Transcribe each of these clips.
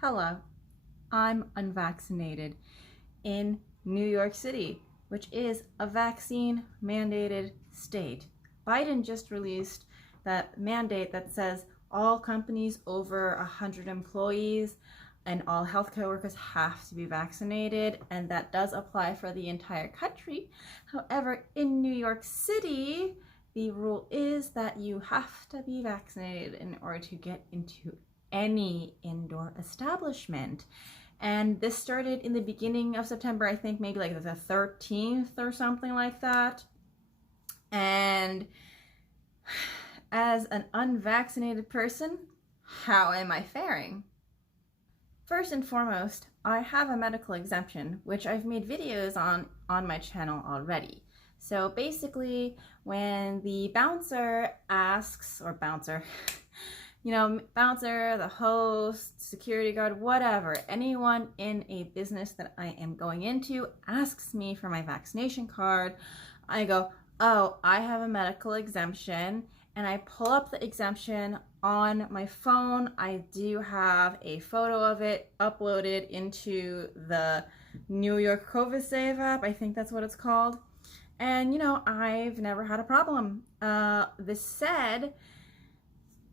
Hello, I'm unvaccinated in New York City, which is a vaccine mandated state. Biden just released that mandate that says all companies over 100 employees and all healthcare workers have to be vaccinated, and that does apply for the entire country. However, in New York City, the rule is that you have to be vaccinated in order to get into any indoor establishment. And this started in the beginning of September, I think maybe like the 13th or something like that. And as an unvaccinated person, how am I faring? First and foremost, I have a medical exemption, which I've made videos on my channel already. So basically, when the bouncer asks, or bouncer, bouncer, the host, security guard, whatever, anyone in a business that I am going into asks me for my vaccination card, I go, oh, I have a medical exemption, and I pull up the exemption on my phone. I do have a photo of it uploaded into the New York COVID Save app. I think that's what it's called. And, I've never had a problem. This said,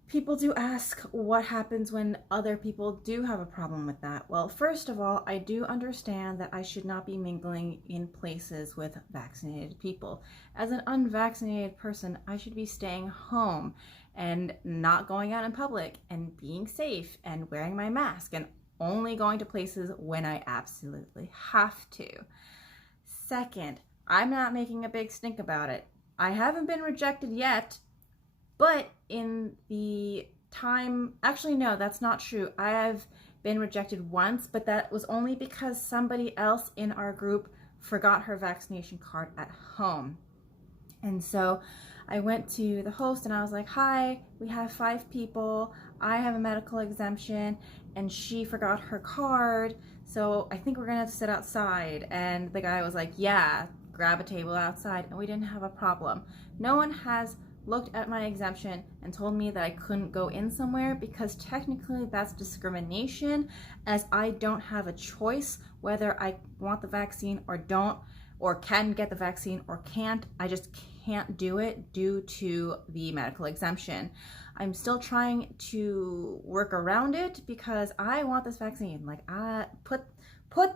people do ask what happens when other people do have a problem with that. Well, first of all, I do understand that I should not be mingling in places with vaccinated people. As an unvaccinated person, I should be staying home and not going out in public and being safe and wearing my mask and only going to places when I absolutely have to. Second, I'm not making a big stink about it. I haven't been rejected yet, but in the time, actually no, that's not true. I have been rejected once, but that was only because somebody else in our group forgot her vaccination card at home. And so I went to the host and I was like, hi, we have 5 people. I have a medical exemption and she forgot her card. So I think we're gonna have to sit outside. And the guy was like, yeah, grab a table outside, and we didn't have a problem. No one has looked at my exemption and told me that I couldn't go in somewhere, because technically that's discrimination, as I don't have a choice whether I want the vaccine or don't, or can get the vaccine or can't. I just can't do it due to the medical exemption. I'm still trying to work around it because I want this vaccine. Like, I put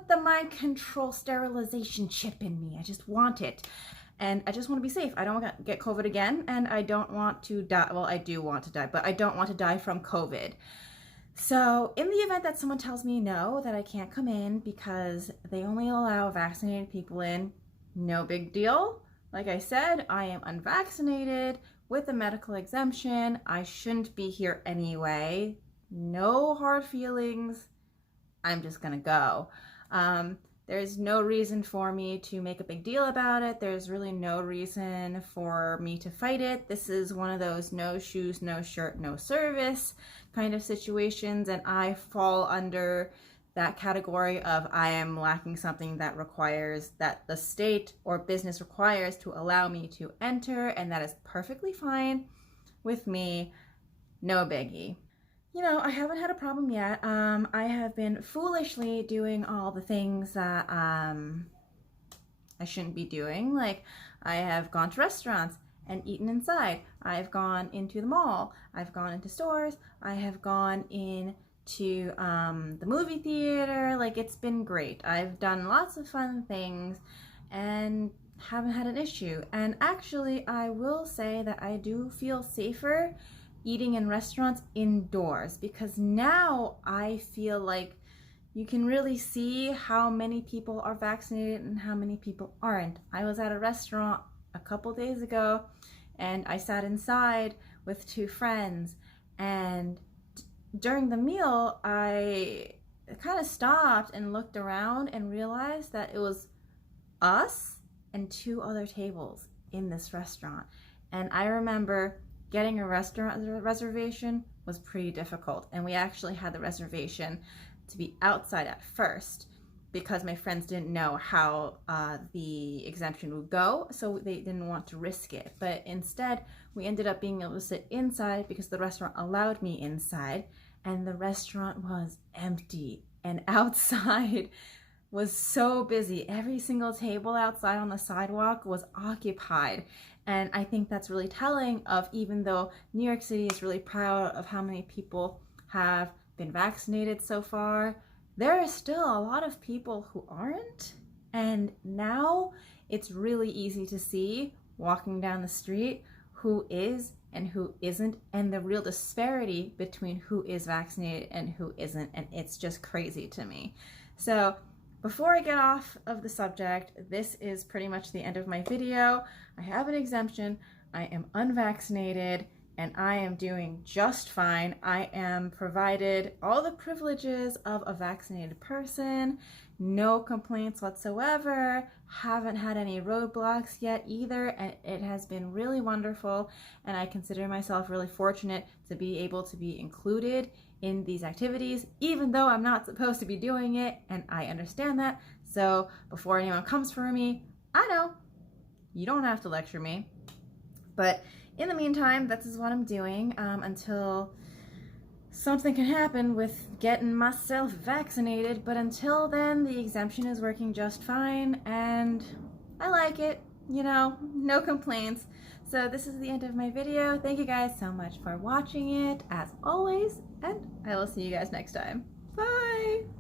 the mind control sterilization chip in me. I just want it. And I just want to be safe. I don't want to get COVID again, and I don't want to die. Well, I do want to die, but I don't want to die from COVID. So in the event that someone tells me no, that I can't come in because they only allow vaccinated people in, no big deal. Like I said, I am unvaccinated with a medical exemption. I shouldn't be here anyway. No hard feelings. I'm just gonna go. There's no reason for me to make a big deal about it. There's really no reason for me to fight it. This is one of those no shoes, no shirt, no service kind of situations, and I fall under that category of I am lacking something that requires, that the state or business requires to allow me to enter, and that is perfectly fine with me. No biggie. I haven't had a problem yet. I have been foolishly doing all the things that I shouldn't be doing. Like, I have gone to restaurants and eaten inside. I've gone into the mall. I've gone into stores. I have gone into the movie theater. Like, it's been great. I've done lots of fun things and haven't had an issue. And actually, I will say that I do feel safer eating in restaurants indoors, because now I feel like you can really see how many people are vaccinated and how many people aren't. I was at a restaurant a couple days ago and I sat inside with 2 friends, and during the meal I kind of stopped and looked around and realized that it was us and 2 other tables in this restaurant. And I remember getting a restaurant reservation was pretty difficult, and we actually had the reservation to be outside at first because my friends didn't know how the exemption would go, so they didn't want to risk it. But instead, we ended up being able to sit inside because the restaurant allowed me inside, and the restaurant was empty, and outside was so busy. Every single table outside on the sidewalk was occupied. And I think that's really telling of, even though New York City is really proud of how many people have been vaccinated so far, there are still a lot of people who aren't. And now it's really easy to see, walking down the street, who is and who isn't, and the real disparity between who is vaccinated and who isn't. And it's just crazy to me. So before I get off of the subject, this is pretty much the end of my video. I have an exemption, I am unvaccinated, and I am doing just fine. I am provided all the privileges of a vaccinated person, no complaints whatsoever, haven't had any roadblocks yet either, and it has been really wonderful, and I consider myself really fortunate to be able to be included in these activities, even though I'm not supposed to be doing it, and I understand that. So before anyone comes for me, I know you don't have to lecture me, but in the meantime, this is what I'm doing until something can happen with getting myself vaccinated. But until then, the exemption is working just fine, and I like it, you know, no complaints. So this is the end of my video. Thank you guys so much for watching it, as always, and I will see you guys next time. Bye!